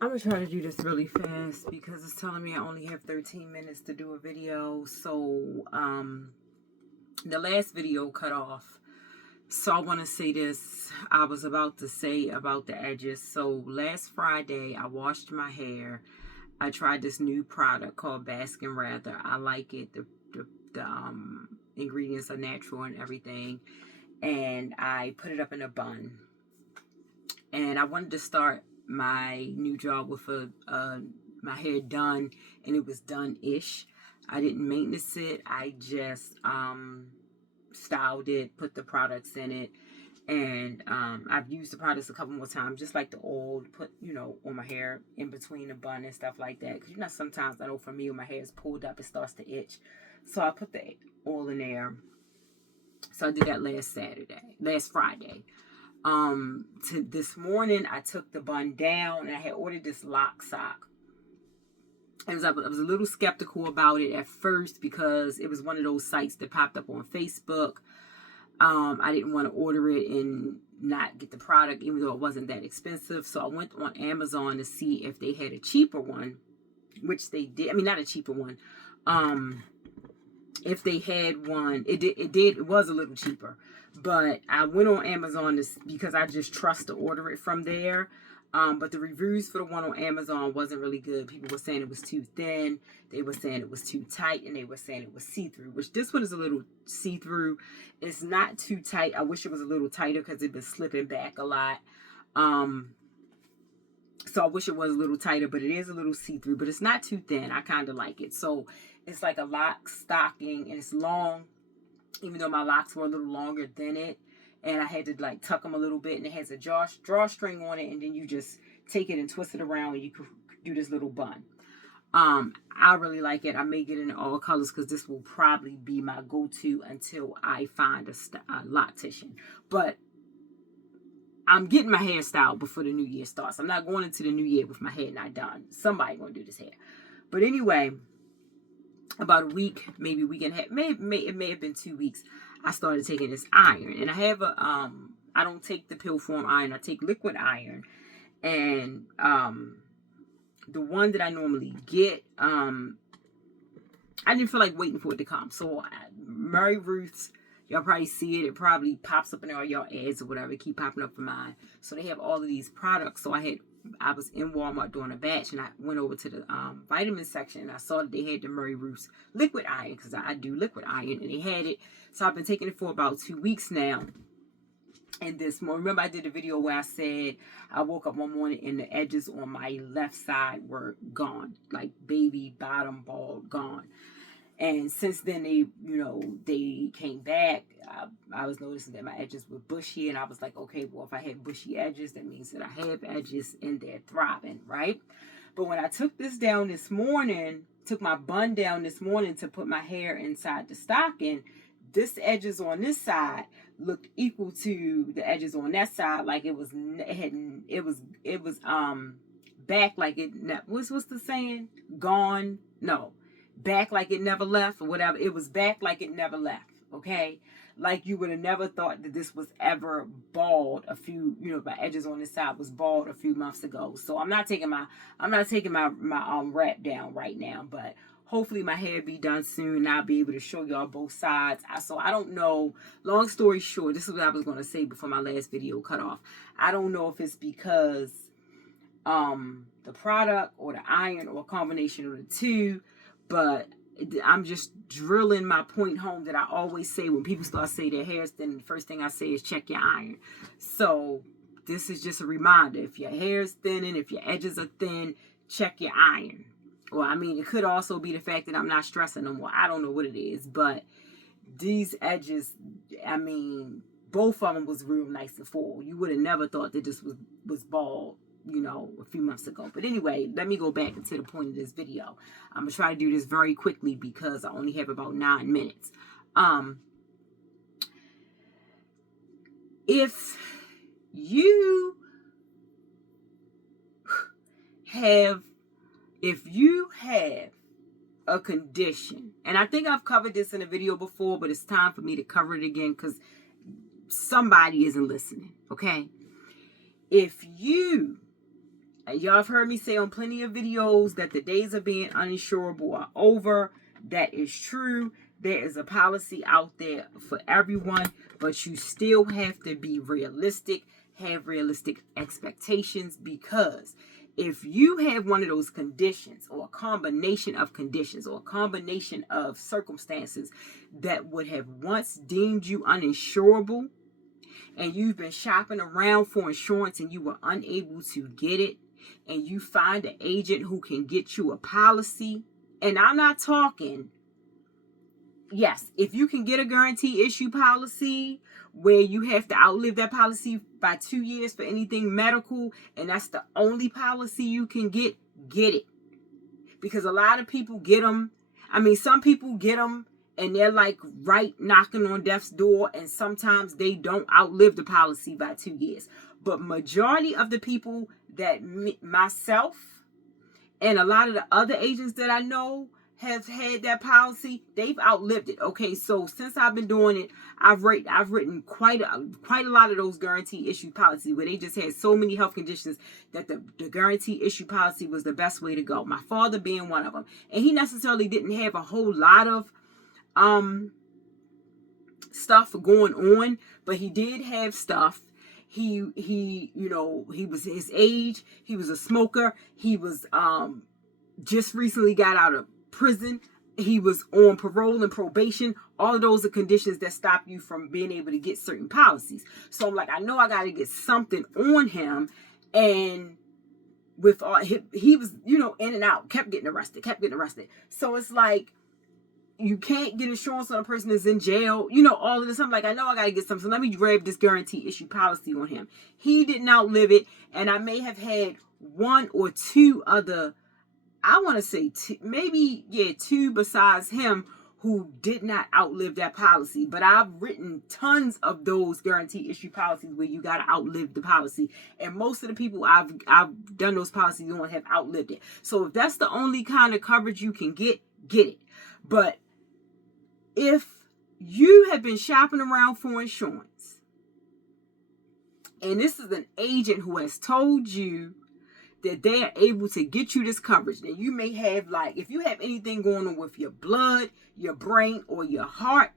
I'm gonna try to do this really fast because it's telling me I only have 13 minutes to do a video. So, the last video cut off. So I want to say this. I was about to say about the edges. So last Friday, I washed my hair. I tried this new product called Baskin Rather. I like it. The ingredients are natural and everything. And I put it up in a bun. And I wanted to start my new job with my hair done, and it was done-ish. I didn't maintenance it. I just styled it, put the products in it, and I've used the products a couple more times, just like the oil to put, on my hair in between the bun and stuff like that. Because sometimes I know for me when my hair is pulled up, it starts to itch. So I put the oil in there. So I did that last Friday. To this morning, I took the bun down and I had ordered this lock sock. I was a little skeptical about it at first because it was one of those sites that popped up on Facebook. I didn't want to order it and not get the product, even though it wasn't that expensive. So I went on Amazon to see if they had a cheaper one, which they did. I mean, not a cheaper one. If they had one, it was a little cheaper. But I went on Amazon because I just trust to order it from there. But the reviews for the one on Amazon wasn't really good. People were saying it was too thin. They were saying it was too tight. And they were saying it was see-through, which this one is a little see-through. It's not too tight. I wish it was a little tighter because it's been slipping back a lot. So I wish it was a little tighter, but it is a little see-through. But it's not too thin. I kind of like it. So it's like a lock stocking, and it's long, even though my locks were a little longer than it. And I had to like tuck them a little bit, and it has a drawstring on it, and then you just take it and twist it around, and you can do this little bun. I really like it. I may get it in all colors because this will probably be my go-to until I find a loctician. But I'm getting my hair styled before the new year starts. I'm not going into the new year with my hair not done. Somebody gonna do this hair. But anyway, about a week, maybe week and a half, it may have been 2 weeks, I started taking this iron. And I have I don't take the pill form iron, I take liquid iron. And the one that I normally get, I didn't feel like waiting for it to come. So Mary Ruth's, y'all probably see it. It probably pops up in all y'all ads or whatever. It keep popping up for mine. So they have all of these products. So I was in Walmart doing a batch, and I went over to the vitamin section, and I saw that they had the Mary Ruth's liquid iron because I do liquid iron, and they had it. So I've been taking it for about 2 weeks now. And this morning, remember I did a video where I said I woke up one morning and the edges on my left side were gone, like baby bottom bald gone. And since then, they came back. I was noticing that my edges were bushy, and I was like, okay, well, if I have bushy edges, that means that I have edges and they're throbbing, right? But when I took my bun down this morning to put my hair inside the stocking, this edges on this side looked equal to the edges on that side, like it was back like it what's the saying? Gone? No. Back like it never left or whatever. It was back like it never left. Okay? Like you would have never thought that this was ever bald my edges on this side was bald a few months ago. So I'm not taking my wrap down right now, but hopefully my hair be done soon and I'll be able to show y'all both sides. So I don't know. Long story short, this is what I was going to say before my last video cut off. I don't know if it's because the product or the iron or a combination of the two, but I'm just drilling my point home that I always say when people start saying their hair's thin. The first thing I say is check your iron. So this is just a reminder. If your hair's thinning, if your edges are thin, check your iron. Well, I mean, it could also be the fact that I'm not stressing no more. I don't know what it is, but these edges, I mean, both of them was real nice and full. You would have never thought that this was bald, a few months ago. But anyway, let me go back to the point of this video. I'm going to try to do this very quickly because I only have about 9 minutes. If you have a condition, and I think I've covered this in a video before, but it's time for me to cover it again because somebody isn't listening, okay? If you Y'all have heard me say on plenty of videos that the days of being uninsurable are over. That is true. There is a policy out there for everyone, but you still have to be realistic, have realistic expectations, because if you have one of those conditions or a combination of conditions or a combination of circumstances that would have once deemed you uninsurable, and you've been shopping around for insurance and you were unable to get it, and you find an agent who can get you a policy, and I'm not talking, yes, if you can get a guarantee issue policy where you have to outlive that policy by 2 years for anything medical, and that's the only policy you can get it. Because a lot of people get them. I mean, some people get them and they're like right knocking on death's door, and sometimes they don't outlive the policy by 2 years. But majority of the people that myself and a lot of the other agents that I know have had that policy, they've outlived it. Okay, so since I've been doing it, I've written quite a lot of those guarantee issue policies where they just had so many health conditions that the guarantee issue policy was the best way to go. My father being one of them, and he necessarily didn't have a whole lot of stuff going on, but he did have stuff. He was his age. He was a smoker. He was just recently got out of prison. He was on parole and probation. All of those are conditions that stop you from being able to get certain policies. So I'm like, I know I got to get something on him. And with all, he was, in and out, kept getting arrested. So it's like, you can't get insurance on a person that's in jail, all of this. I'm like, I know I got to get something. So let me grab this guarantee issue policy on him. He didn't outlive it. And I may have had one or two other, I want to say two besides him who did not outlive that policy. But I've written tons of those guarantee issue policies where you got to outlive the policy. And most of the people I've done those policies don't have outlived it. So if that's the only kind of coverage you can get it. But if you have been shopping around for insurance, and this is an agent who has told you that they are able to get you this coverage, then you may have, like, if you have anything going on with your blood, your brain, or your heart,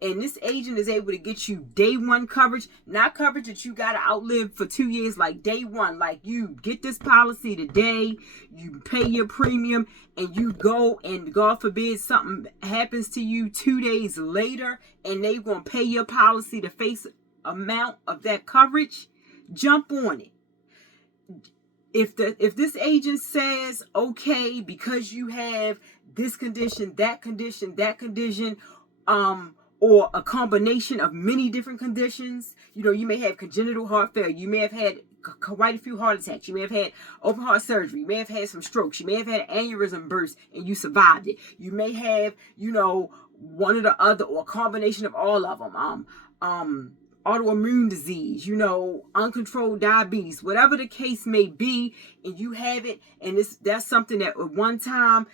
and this agent is able to get you day one coverage, not coverage that you got to outlive for 2 years, like day one, like you get this policy today, you pay your premium, and you go, and God forbid something happens to you 2 days later, and they going to pay your policy the face amount of that coverage, jump on it. If this agent says, okay, because you have this condition, that condition, or a combination of many different conditions, you may have congenital heart failure, you may have had quite a few heart attacks, you may have had open heart surgery, you may have had some strokes, you may have had an aneurysm burst and you survived it, you may have, one or the other, or a combination of all of them, autoimmune disease, uncontrolled diabetes, whatever the case may be, and you have it, and that's something that at one time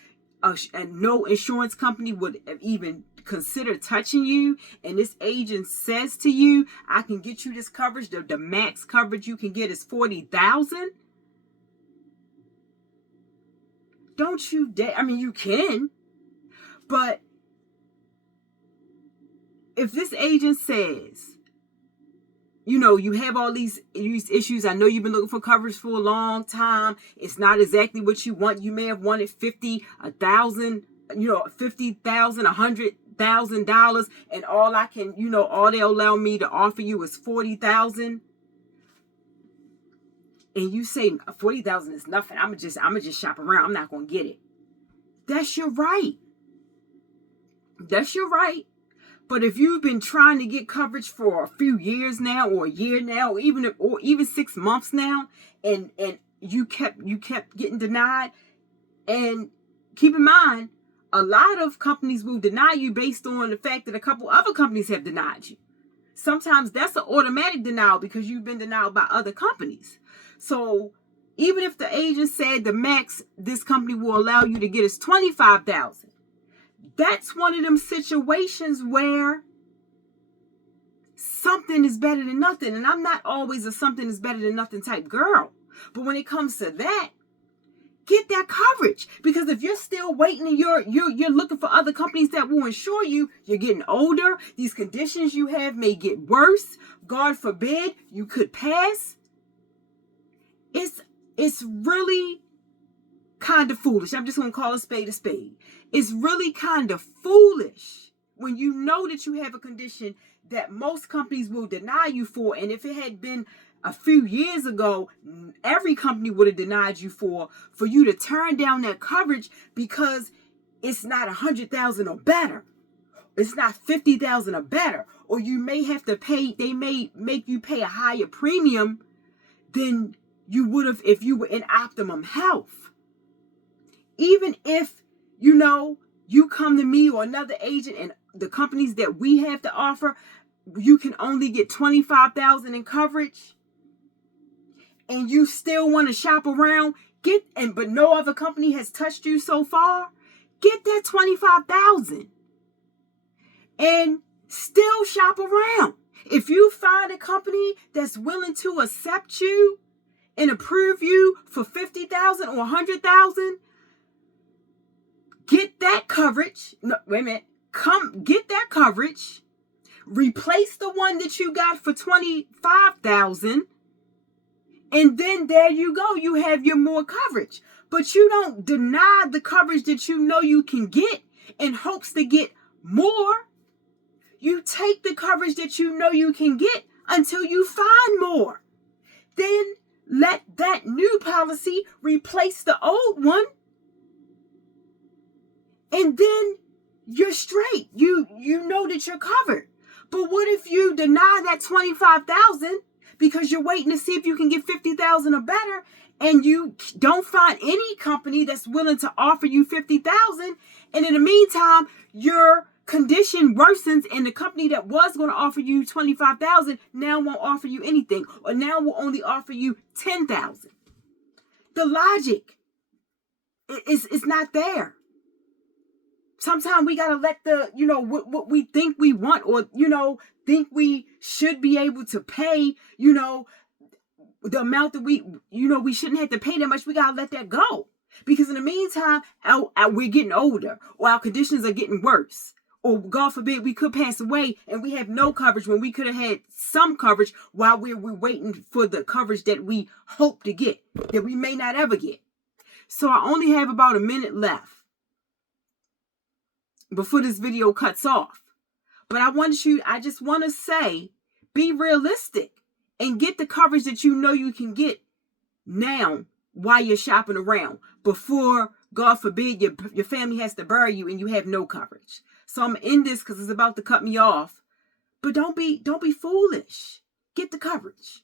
and no insurance company would have even considered touching you, and this agent says to you, I can get you this coverage, the max coverage you can get is $40,000. Don't you dare. I mean, you can, but if this agent says, you have all these issues. I know you've been looking for coverage for a long time. It's not exactly what you want. You may have wanted $50,000, $100,000, and all I can, all they'll allow me to offer you is $40,000. And you say $40,000 is nothing. I'm just shop around. I'm not gonna get it. That's your right. But if you've been trying to get coverage for a few years now, or a year now, or even 6 months now, and you kept getting denied, and keep in mind, a lot of companies will deny you based on the fact that a couple other companies have denied you. Sometimes that's an automatic denial because you've been denied by other companies. So even if the agent said the max this company will allow you to get is $25,000, that's one of them situations where something is better than nothing. And I'm not always a something is better than nothing type girl. But when it comes to that, get that coverage, because if you're still waiting and you're looking for other companies that will insure you, you're getting older. These conditions you have may get worse. God forbid you could pass. It's really kind of foolish. I'm just going to call a spade a spade. It's really kind of foolish when you know that you have a condition that most companies will deny you for. And if it had been a few years ago, every company would have denied you for you to turn down that coverage because it's not 100,000 or better. It's not 50,000 or better. Or you may have to pay, they may make you pay a higher premium than you would have if you were in optimum health. Even if, you come to me or another agent and the companies that we have to offer, you can only get 25,000 in coverage, and you still want to shop around, but no other company has touched you so far, get that 25,000 and still shop around. If you find a company that's willing to accept you and approve you for 50,000 or 100,000, get that coverage. No, wait a minute. Get that coverage. Replace the one that you got for 25,000. And then there you go. You have your more coverage. But you don't deny the coverage that you know you can get in hopes to get more. You take the coverage that you know you can get until you find more. Then let that new policy replace the old one. And then you're straight. You know that you're covered. But what if you deny that 25,000 because you're waiting to see if you can get 50,000 or better, and you don't find any company that's willing to offer you 50,000, and in the meantime, your condition worsens and the company that was going to offer you 25,000 now won't offer you anything, or now will only offer you 10,000. The logic is not there. Sometimes we got to let what we think we want, or, think we should be able to pay, the amount that we shouldn't have to pay that much. We got to let that go. Because in the meantime, we're getting older, or our conditions are getting worse. Or God forbid, we could pass away and we have no coverage when we could have had some coverage while we're waiting for the coverage that we hope to get, that we may not ever get. So I only have about a minute left before this video cuts off. But I just want to say, be realistic and get the coverage that you know you can get now while you're shopping around, before, God forbid, your family has to bury you and you have no coverage. So I'm in this because it's about to cut me off. But don't be foolish. Get the coverage.